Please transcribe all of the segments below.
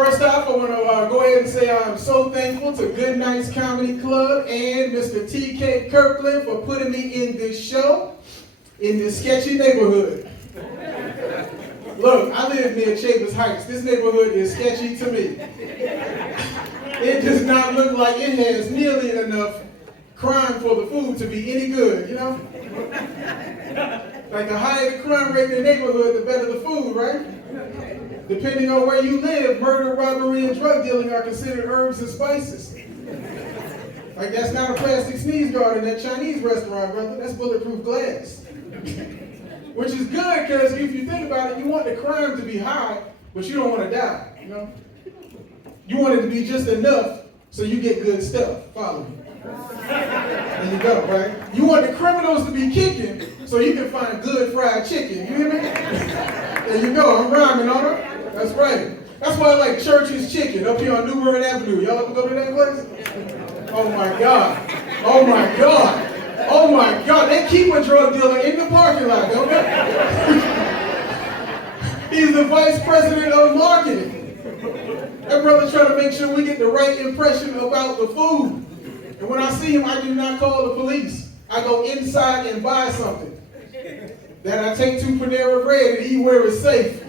First off, I want to go ahead and say I'm so thankful to Good Nights Comedy Club and Mr. T.K. Kirkland for putting me in this show in this sketchy neighborhood. Look, I live near Chambers Heights. This neighborhood is sketchy to me. It does not look like it has nearly enough crime for the food to be any good, you know? Like the higher the crime rate in the neighborhood, the better the food, right? Depending on where you live, murder, robbery, and drug dealing are considered herbs and spices. Like that's not a plastic sneeze guard in that Chinese restaurant, brother. That's bulletproof glass. Which is good, because if you think about it, you want the crime to be high, but you don't want to die, you know? You want it to be just enough so you get good stuff. Follow me. There you go, right? You want the criminals to be kicking so you can find good fried chicken. You hear me? There you go. I'm rhyming on it. That's right. That's why I like Church's Chicken up here on New Bern Avenue. Y'all ever go to that place? Oh my God. Oh my God. Oh my God. They keep a drug dealer in the parking lot, don't they? He's the vice president of marketing. That brother trying to make sure we get the right impression about the food. And when I see him, I do not call the police. I go inside and buy something that I take to Panera Bread and eat where it's safe.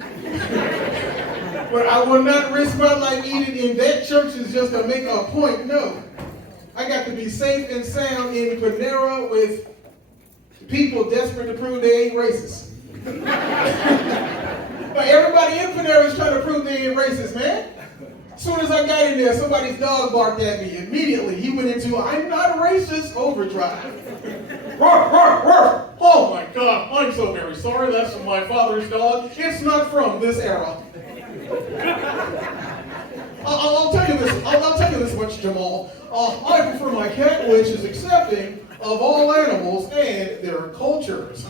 But I will not risk my life eating in that churches just to make a point. No. I got to be safe and sound in Panera with people desperate to prove they ain't racist. But everybody in Panera is trying to prove they ain't racist, man. As soon as I got in there, somebody's dog barked at me. Immediately, he went into I'm not a racist overdrive. Ruff, ruff, ruff. Oh my God, I'm so very sorry. That's from my father's dog. It's not from this era. I'll tell you this. I'll tell you this much, Jamal. I prefer my cat, which is accepting of all animals and their cultures.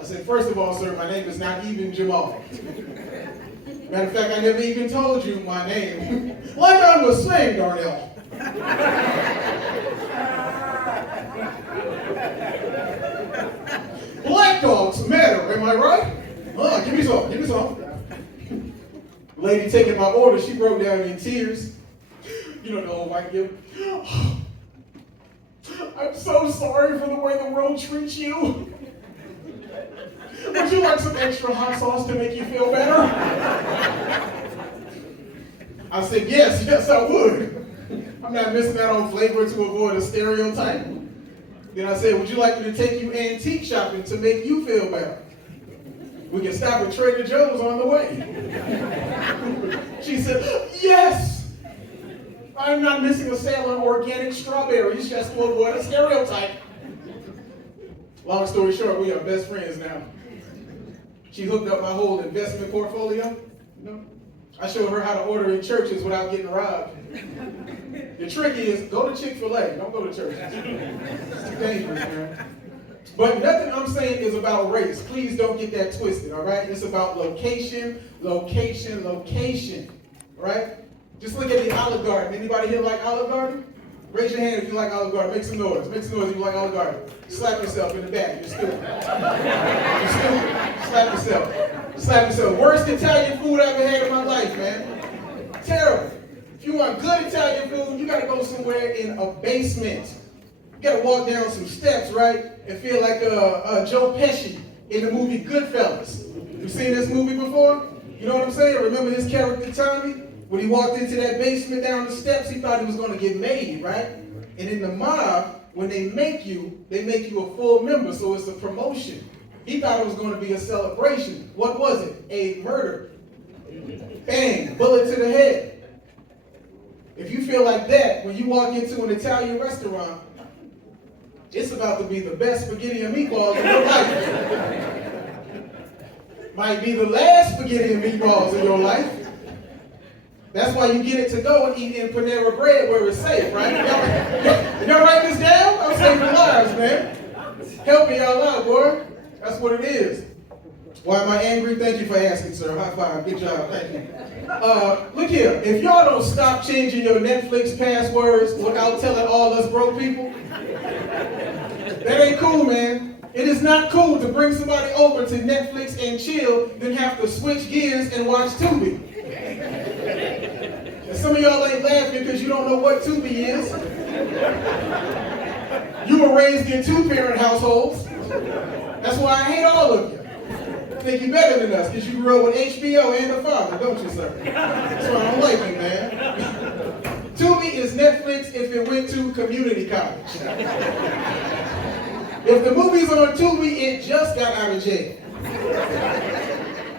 I said, first of all, sir, my name is not even Jamal. Matter of fact, I never even told you my name. Like I was saying, Darnell. Black dogs matter, am I right? Give me some, give me some. Lady taking my order, she broke down in tears. You don't know what I give. I'm so sorry for the way the world treats you. Would you like some extra hot sauce to make you feel better? I said, yes, I would. I'm not missing out on flavor to avoid a stereotype. Then I said, would you like me to take you antique shopping to make you feel better? We can stop at Trader Joe's on the way. She said, yes. I'm not missing a sale on organic strawberries just to avoid a stereotype. Long story short, we are best friends now. She hooked up my whole investment portfolio. You know? I showed her how to order in churches without getting robbed. The trick is, go to Chick-fil-A, don't go to church. It's too dangerous, man. But nothing I'm saying is about race. Please don't get that twisted, all right? It's about location, location, location, all right? Just look at the Olive Garden. Anybody here like Olive Garden? Raise your hand if you like Olive Garden. Make some noise. Make some noise if you like Olive Garden. Slap yourself in the back. You're stupid. You're stupid. Slap yourself. Slap yourself. Worst Italian food I ever had in my life, man. Terrible. If you want good Italian food, you got to go somewhere in a basement. You got to walk down some steps, right? And feel like Joe Pesci in the movie Goodfellas. You've seen this movie before? You know what I'm saying? Remember his character Tommy? When he walked into that basement down the steps, he thought he was going to get made, right? And in the mob, when they make you a full member, so it's a promotion. He thought it was going to be a celebration. What was it? A murder. Bang, bullet to the head. If you feel like that, when you walk into an Italian restaurant, it's about to be the best spaghetti and meatballs in your life. Might be the last spaghetti and meatballs in your life. That's why you get it to go and eat in Panera Bread where it's safe, right? Y'all write this down? I'm saving lives, man. Helping y'all out, boy. That's what it is. Why am I angry? Thank you for asking, sir. High five. Good job. Thank you. Look here. If y'all don't stop changing your Netflix passwords without telling all us broke people, that ain't cool, man. It is not cool to bring somebody over to Netflix and chill, then have to switch gears and watch Tubi. Some of y'all ain't laughing because you don't know what Tubi is. You were raised in two-parent households. That's why I hate all of you. Think you're better than us because you grew up with HBO and the father, don't you, sir? That's why I don't like you, man. Tubi is Netflix if it went to community college. If the movie's on Tubi, it just got out of jail.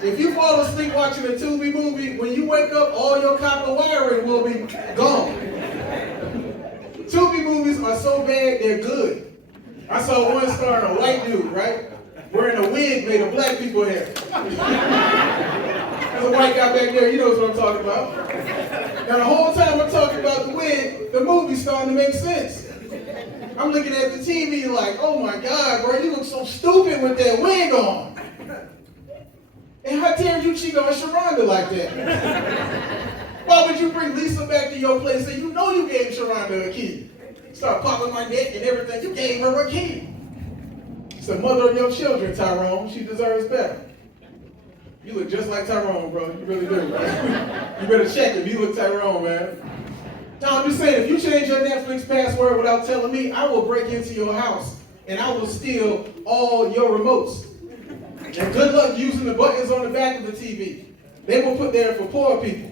If you fall asleep watching a Tubi movie, when you wake up, all your copper wiring will be gone. Tubi movies are so bad, they're good. I saw one starring a white dude, right? Wearing a wig made of black people hair. There's a white guy back there, he knows what I'm talking about. Now the whole time I'm talking about the wig, the movie's starting to make sense. I'm looking at the TV like, oh my God, bro, you look so stupid with that wig on. And how dare you cheat on Sharonda like that? Why would you bring Lisa back to your place and you know you gave Sharonda a key? Start popping my neck and everything, you gave her a key. It's the mother of your children, Tyrone. She deserves better. You look just like Tyrone, bro. You really do. You better check if you look Tyrone, man. Now, I'm just saying, if you change your Netflix password without telling me, I will break into your house and I will steal all your remotes. And good luck using the buttons on the back of the TV. They were put there for poor people.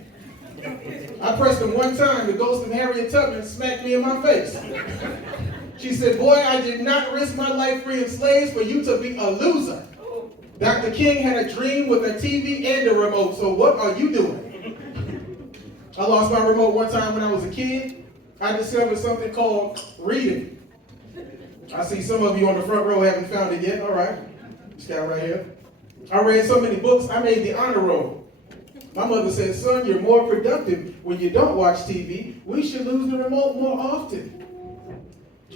I pressed them one time, the ghost of Harriet Tubman smacked me in my face. She said, boy, I did not risk my life freeing slaves for you to be a loser. Dr. King had a dream with a TV and a remote, so what are you doing? I lost my remote one time when I was a kid. I discovered something called reading. I see some of you on the front row haven't found it yet. All right. This guy right here. I read so many books, I made the honor roll. My mother said, son, you're more productive when you don't watch TV. We should lose the remote more often.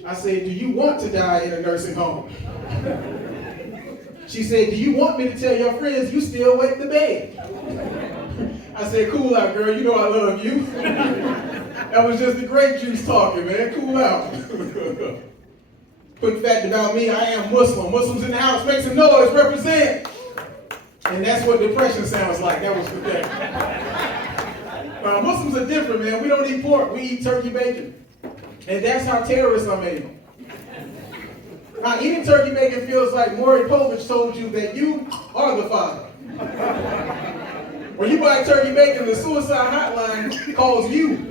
I said, do you want to die in a nursing home? She said, do you want me to tell your friends you still wet the bed? I said, cool out, girl. You know I love you. That was just the grape juice talking, man. Cool out. Quick fact about me, I am Muslim. Muslims in the house, make some noise, represent. And that's what depression sounds like. That was pathetic. Muslims are different, man. We don't eat pork. We eat turkey bacon. And that's how terrorists are made. Now, eating turkey bacon feels like Maury Povich told you that you are the father. When you buy turkey bacon, the suicide hotline calls you.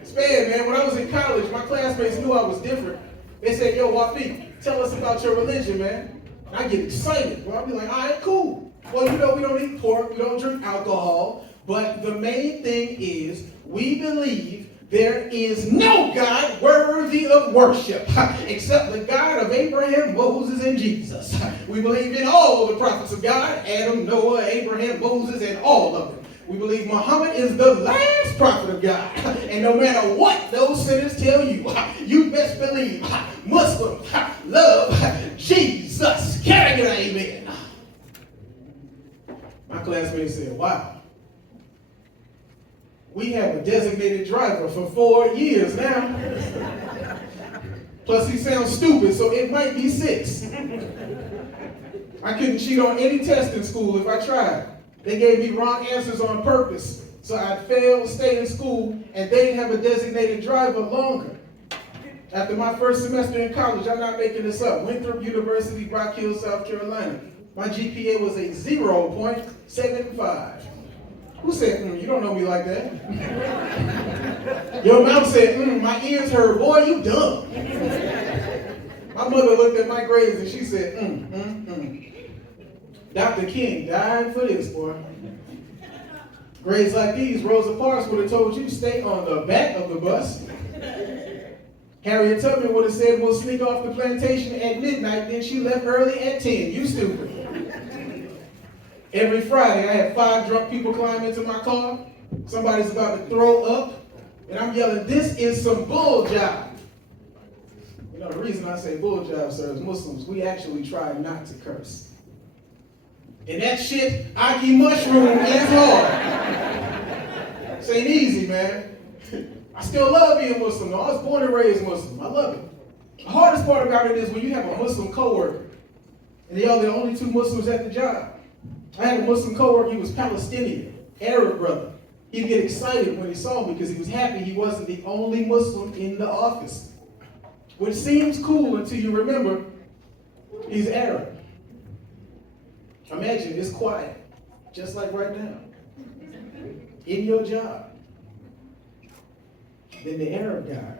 It's bad, man. When I was in college, my classmates knew I was different. They said, yo, Wafeeq, tell us about your religion, man. And I get excited. Well, I'll be like, all right, cool. Well, you know, we don't eat pork, we don't drink alcohol, but the main thing is we believe there is no God worthy of worship except the God of Abraham, Moses, and Jesus. We believe in all the prophets of God, Adam, Noah, Abraham, Moses, and all of them. We believe Muhammad is the last prophet of God. And no matter what those sinners tell you, you best believe Muslims love Jesus. Can I get an amen? My classmate said, wow. We have a designated driver for 4 years now. Plus he sounds stupid, so it might be 6. I couldn't cheat on any test in school if I tried. They gave me wrong answers on purpose, so I'd fail, stay in school, and they didn't have a designated driver longer. After my first semester in college, I'm not making this up, Winthrop University, Rock Hill, South Carolina. My GPA was a 0.75. Who said, you don't know me like that? Your mouth said, my ears heard, boy, you dumb. My mother looked at my grades and she said, Dr. King died for this, boy. Grades like these, Rosa Parks would have told you, stay on the back of the bus. Harriet Tubman would have said, we'll sneak off the plantation at midnight, then she left early at 10. You stupid. Every Friday, I had 5 drunk people climb into my car. Somebody's about to throw up, and I'm yelling, this is some bull job. You know, the reason I say bull job, sir, is Muslims, we actually try not to curse. And that shit, Aki mushroom, is hard. This ain't easy, man. I still love being Muslim, though. I was born and raised Muslim. I love it. The hardest part about it is when you have a Muslim coworker, and y'all the only 2 Muslims at the job. I had a Muslim coworker, he was Palestinian, Arab brother. He'd get excited when he saw me because he was happy he wasn't the only Muslim in the office. Which seems cool until you remember he's Arab. Imagine it's quiet, just like right now, in your job. Then the Arab guy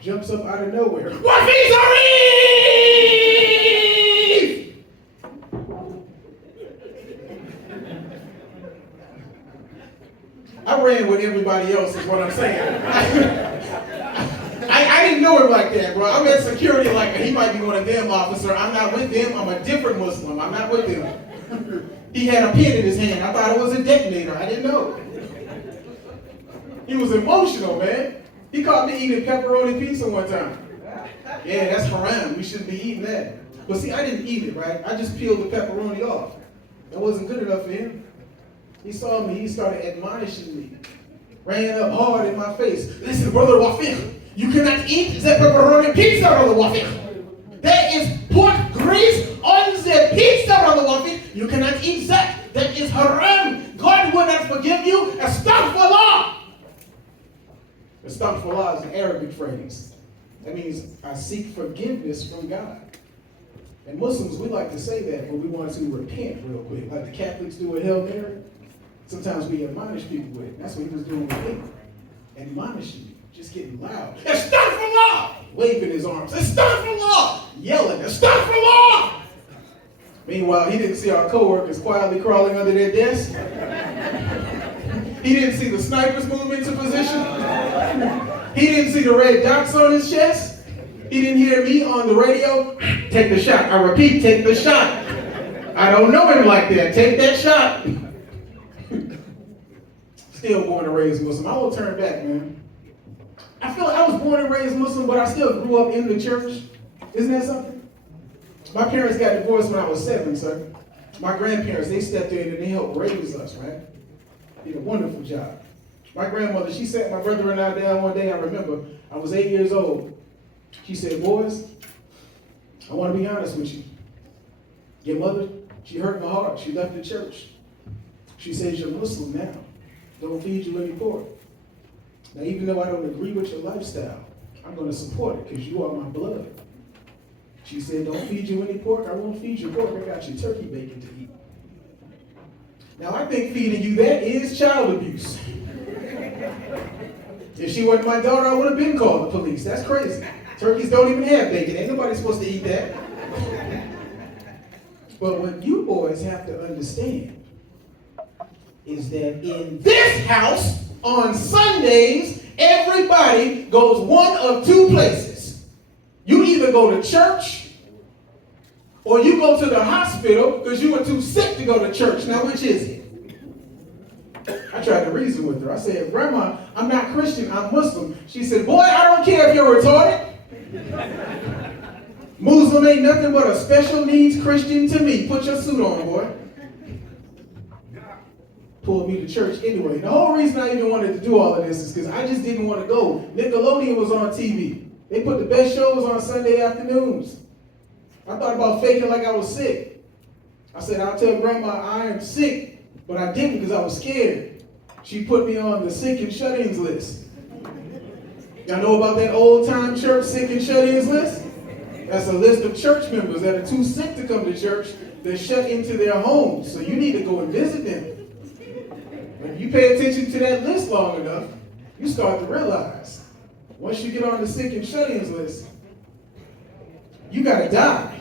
jumps up out of nowhere. Wafeeq Zarif! I ran with everybody else is what I'm saying. I didn't know him like that, bro. I'm at security like he might be one of them, officer. I'm not with them. I'm a different Muslim. I'm not with them. He had a pen in his hand. I thought it was a detonator. I didn't know. He was emotional, man. He caught me eating pepperoni pizza one time. Yeah, that's haram. We shouldn't be eating that. But see, I didn't eat it, right? I just peeled the pepperoni off. That wasn't good enough for him. He saw me. He started admonishing me. Ran up hard in my face. Listen, brother Wafeeq, you cannot eat the pepperoni pizza, brother Wafeeq. There is pork grease on the pizza, brother Wafeeq. You cannot eat that. That is haram. God will not forgive you. Astaghfirullah. Astaghfirullah is an Arabic phrase. That means I seek forgiveness from God. And Muslims, we like to say that, but we want to repent real quick. Like the Catholics do a Hail Mary. Sometimes we admonish people with it. That's what he was doing with me. Admonishing me. Just getting loud. Astaghfirullah! Waving his arms. Astaghfirullah! Yelling. Astaghfirullah! Meanwhile, he didn't see our coworkers quietly crawling under their desk. He didn't see the snipers move into position. He didn't see the red dots on his chest. He didn't hear me on the radio. Take the shot. I repeat, take the shot. I don't know him like that. Take that shot. Still born and raised Muslim. I won't turn back, man. I feel like I was born and raised Muslim, but I still grew up in the church. Isn't that something? My parents got divorced when I was 7, sir. My grandparents, they stepped in and they helped raise us, right? Did a wonderful job. My grandmother, she sat my brother and I down one day. I remember I was 8 years old. She said, boys, I want to be honest with you. Your mother, she hurt my heart. She left the church. She says, you're Muslim now. Don't feed you any pork. Now, even though I don't agree with your lifestyle, I'm going to support it because you are my blood. She said, don't feed you any pork. I won't feed you pork. I got you turkey bacon to eat. Now, I think feeding you that is child abuse. If she wasn't my daughter, I would have been called the police. That's crazy. Turkeys don't even have bacon. Ain't nobody supposed to eat that. But what you boys have to understand is that in this house, on Sundays, everybody goes one of two places. You either go to church or you go to the hospital because you were too sick to go to church. Now, which is it? I tried to reason with her. I said, Grandma, I'm not Christian, I'm Muslim. She said, boy, I don't care if you're retarded. Muslim ain't nothing but a special needs Christian to me. Put your suit on, boy. Pulled me to church anyway. The whole reason I even wanted to do all of this is because I just didn't want to go. Nickelodeon was on TV. They put the best shows on Sunday afternoons. I thought about faking like I was sick. I said, I'll tell Grandma I am sick, but I didn't because I was scared. She put me on the sick and shut-ins list. Y'all know about that old-time church sick and shut-ins list? That's a list of church members that are too sick to come to church. They're shut into their homes, so you need to go and visit them. If you pay attention to that list long enough, you start to realize, once you get on the sick and shut-ins list, you gotta die.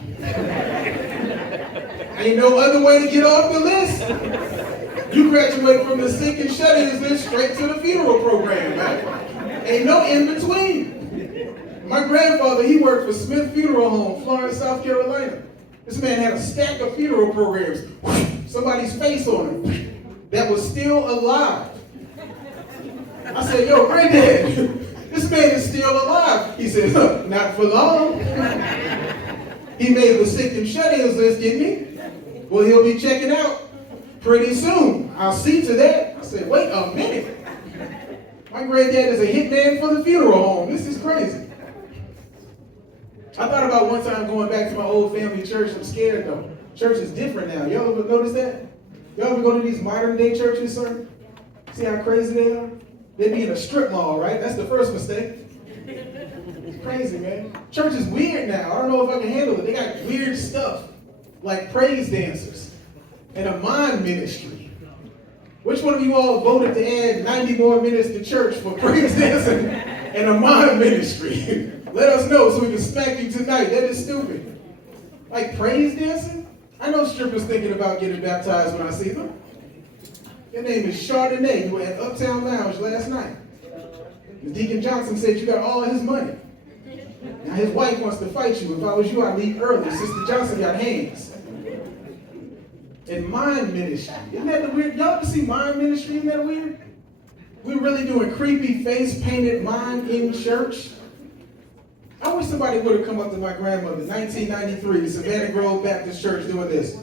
Ain't no other way to get off the list. You graduate from the sick and shut-ins list straight to the funeral program, man. Ain't no in between. My grandfather, he worked for Smith Funeral Home, Florence, South Carolina. This man had a stack of funeral programs. Somebody's face on it that was still alive. I said, yo, granddad, this man is still alive. He said, huh, not for long. He made the sick and shut-ins list, didn't he? Well, he'll be checking out pretty soon. I'll see to that. I said, wait a minute. My granddad is a hitman for the funeral home. This is crazy. I thought about one time going back to my old family church. I'm scared though. Church is different now. Y'all ever notice that? Y'all ever go to these modern day churches, sir? See how crazy they are? They be in a strip mall, right? That's the first mistake. It's crazy, man. Church is weird now. I don't know if I can handle it. They got weird stuff, like praise dancers and a mime ministry. Which one of you all voted to add 90 more minutes to church for praise dancing and a mime ministry? Let us know so we can smack you tonight. That is stupid. Like praise dancing? I know strippers thinking about getting baptized when I see them. Your name is Chardonnay. You were at Uptown Lounge last night. Deacon Johnson said you got all his money. Now his wife wants to fight you. If I was you, I'd leave early. Sister Johnson got hands. And mime ministry. Isn't that the weird? Y'all ever see mime ministry? Isn't that weird? We're really doing creepy face-painted mime in church. I wish somebody would have come up to my grandmother, 1993, Savannah Grove Baptist Church, doing this.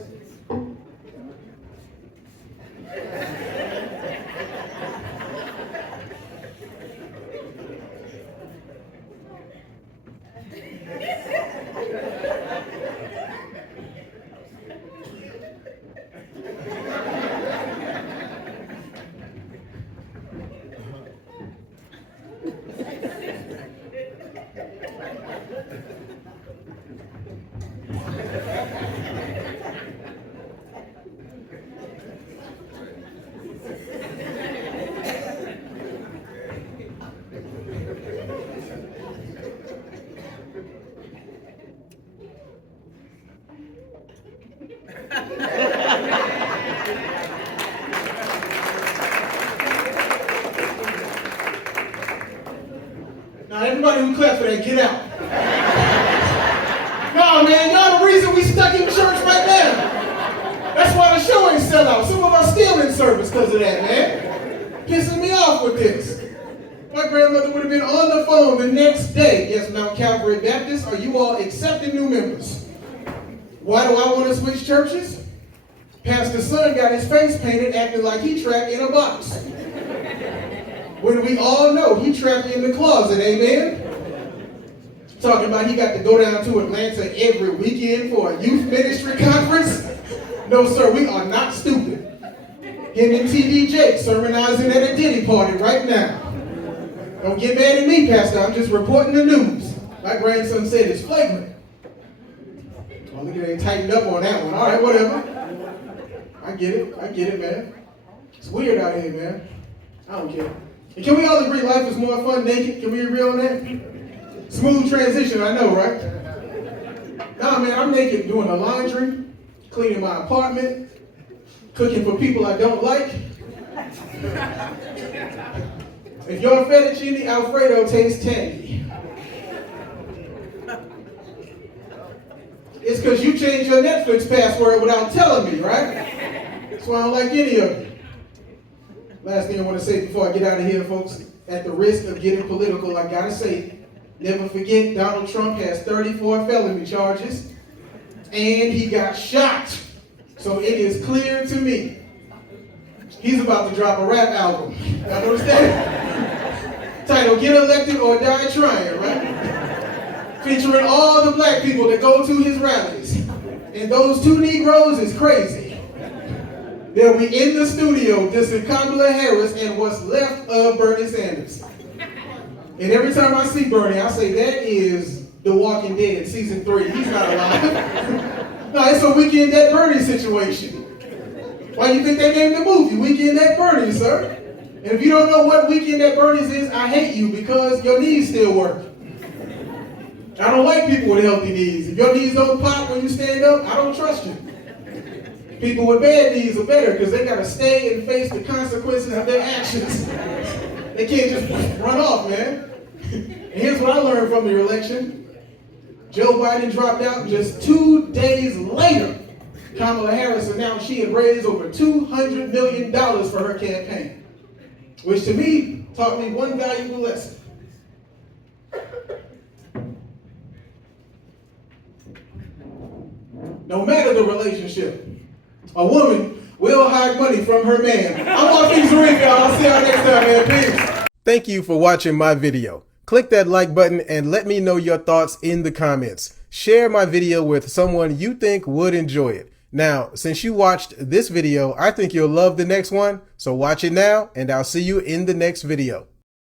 Now everybody who clapped for that, get out. No, man, y'all the reason we stuck in church right now. That's why the show ain't sell out. Some of us still in service because of that, man. Pissing me off with this. My grandmother would have been on the phone the next day. Yes, Mount Calvary Baptist, are you all accepting new members? Why do I want to switch churches? Pastor's son got his face painted acting like he trapped in a box. When we all know he trapped in the closet, amen? Talking about he got to go down to Atlanta every weekend for a youth ministry conference. No, sir, we are not stupid. Him and T.D. Jakes sermonizing at a Diddy party right now. Don't get mad at me, Pastor. I'm just reporting the news. My grandson said it's flagrant. Oh, look at it, tightened up on that one. All right, whatever. I get it, man. It's weird out here, man. I don't care. And can we all agree life is more fun naked? Can we agree on that? Smooth transition, I know, right? Nah, man, I'm naked doing the laundry, cleaning my apartment, cooking for people I don't like. If your fettuccine Alfredo tastes tangy, it's because you changed your Netflix password without telling me, right? That's why I don't like any of it. Last thing I want to say before I get out of here, folks, at the risk of getting political, I gotta say, never forget Donald Trump has 34 felony charges, and he got shot. So it is clear to me, he's about to drop a rap album. Y'all understand? Title, Get Elected or Die Trying, right? Featuring all the black people that go to his rallies. And those two Negroes is crazy. They'll be in the studio dissing Kamala Harris and what's left of Bernie Sanders. And every time I see Bernie, I say, that is The Walking Dead, season 3. He's not alive. No, it's a Weekend at Bernie situation. Why do you think they named the movie Weekend at Bernie's, sir? And if you don't know what Weekend at Bernie's is, I hate you because your knees still work. I don't like people with healthy knees. If your knees don't pop when you stand up, I don't trust you. People with bad knees are better because they got to stay and face the consequences of their actions. They can't just run off, man. And here's what I learned from the election. Joe Biden dropped out just 2 days later. Kamala Harris announced she had raised over $200 million for her campaign, which to me taught me one valuable lesson. No matter the relationship, a woman will hide money from her man. I'm Wafeeq Zarif, y'all. I'll see y'all next time, man. Peace. Thank you for watching my video. Click that like button and let me know your thoughts in the comments. Share my video with someone you think would enjoy it. Now, since you watched this video, I think you'll love the next one. So watch it now, and I'll see you in the next video.